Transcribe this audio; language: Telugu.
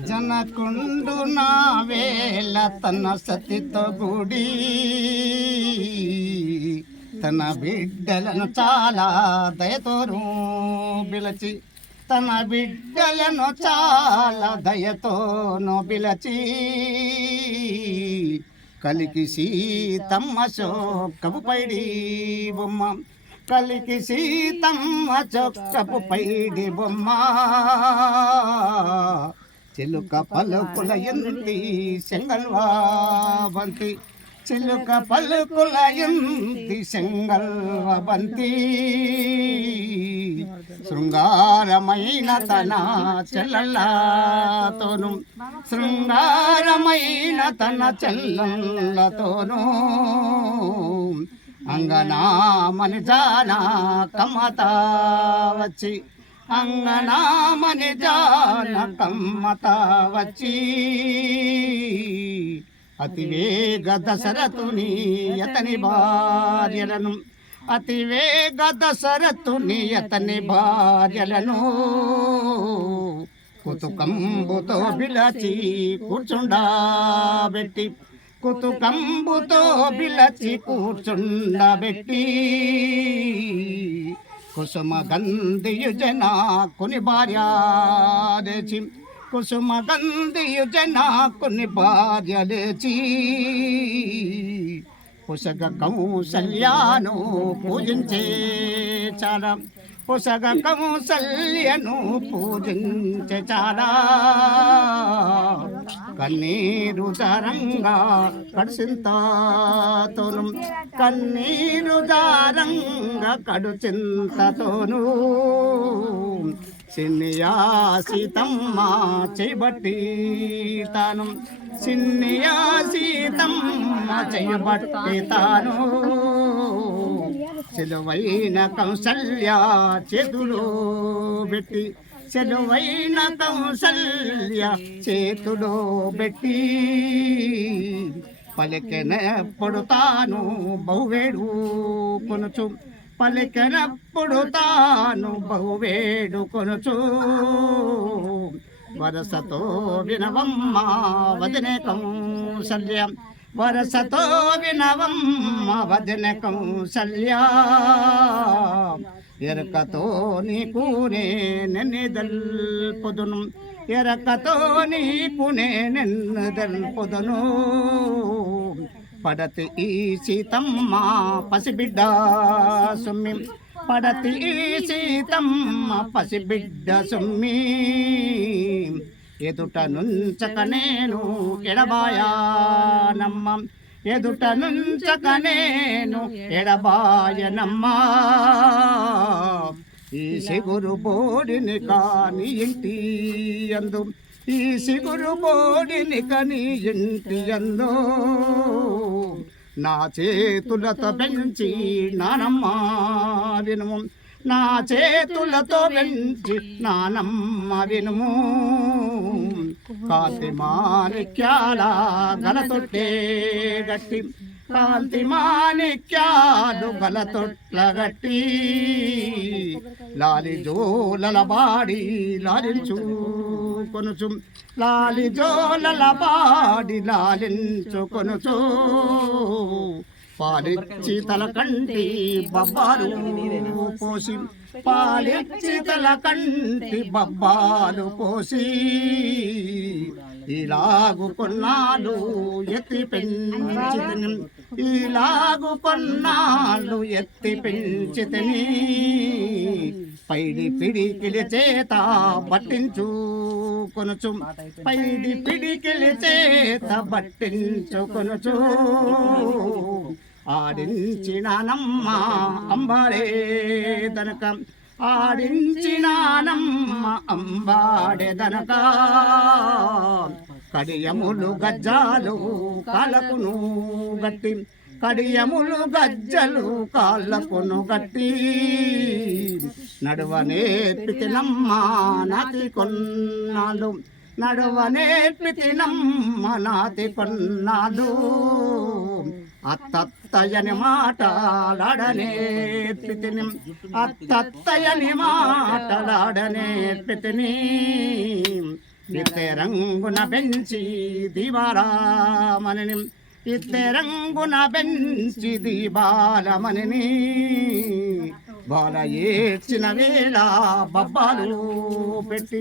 జనకుండు నా వేళ తన సతితో గుడి తన బిడ్డలను చాలా దయతోను పిలచి తన బిడ్డలను చాలా దయతోను పిలచి కలికి సీతమ్మ చొక్కపు పైడి బొమ్మ కలికి సీతమ్మ చొక్కపు పైడి బొమ్మ చిలుక పలుకుల ఎంతి సెంగల్వాబంతి చిలుక పలుకుల ఎంతి సెంగల్వబంతి శృంగారమైన తన చెల్లెళ్ళతోను శృంగారమైన తన చెల్లెళ్ళతోను అంగనామని జాన కమత వచ్చి అంగనామని జాన కమ్మత వచ్చి అతివేగ దశరథుని అతని భార్యలను అతివేగ దశరథుని అతని భార్యలను కుతుకంబుతో బిలచి కూర్చుండబెట్టి కుతుకంబుతో బిలచి కూర్చుండబెట్టి కుసుమ గంధియు జన కొన్ని భార్యలేచి కుసుమ గంధియు జన కొన్ని భార్యలేచి పుసగ కౌసల్యాను పూజించే చాలా పుసగ కౌసల్యను పూజించే చాలా కన్నీరు దారంగా కడుచింతతోను కన్నీరు దారంగా కడుచింతతోను సిన్నియా సీతమ్మ చేయబట్టి తాను సిన్నియా సీతమ్మ చేయబట్టి తాను చెలువైన కౌసల్య చేతులో పెట్టి చెలువైన కౌసల్య చేతులో పెట్టి పలికెనప్పుడు తాను బహువేడు కొనుచు పలికెనప్పుడు తాను బహువేడు కొనుచు వరసతో వినవమ్మ వదినే కౌసల్య వరసతో వినవమ్మ వదినే కౌసల్య ఎరకతో నీకు నెన్నెదల్పొదును ఎరకతో నీకు నెన్నెదల్పొదును పడతి ఈ సీతమ్మ పసిబిడ్డ సుమ్మి పడతి ఈ సీతమ్మ పసిబిడ్డ సుమ్మి ఎదుట నుంచక నేను ఎడబాయానమ్మ ఎదుట నుంచక నేను ఎడబాయనమ్మ ఈ సిగురు బోడిని కాని ఇంటి అందు ఈ సిగురు బోడిని కని ఇంటి అందు నా చేతులతో పెంచి నానమ్మ వినుము నా చేతులతో పెంచి నానమ్మ వినుము కాంతి మాణిక్యాల గలతొట్టే గట్టి కాంతి మాణిక్యాలు గలతొట్ల గట్టి లాలి జోలల బాడి లాలించు కొనుచు లాలి జోలల బాడి లాలించు కొనుచు పాలిచ్చి తల కంటి బబ్బాలు పోసి పాలిచ్చి తల కంటి బబ్బాలు పోసి ఇలాగు కొన్నాళ్ళు ఎత్తి పెంచితిని ఇలాగు కొన్నాళ్ళు ఎత్తి పెంచితిని పైడి పిడికిలి చేత పట్టించు కొనుచు పైడి పిడికిలి చేత పట్టించు కొనుచు ఆడించినానమ్మ అంబాడే దనక ఆడించినానమ్మ అంబాడే దనక కడియములు గజ్జాలు కాళ్ళకును గట్టి కడియములు గజ్జలు కాళ్ళకును గట్టి నడువనేర్పితినమ్మ నాతి కొన్నాళ్ళు నడువనేర్పితినమ్మ నాతి కొన్నాళ్ళు అత్తత్తయని మాటలాడనేర్పితిని అత్తత్తయని మాటలాడనేర్పితిని ఇత్తే రంగున పెంచి దీవారామణిని ఇత్తే రంగున పెంచి దీవాలమణిని బాల ఏడ్చిన వేళ బబ్బాలు పెట్టి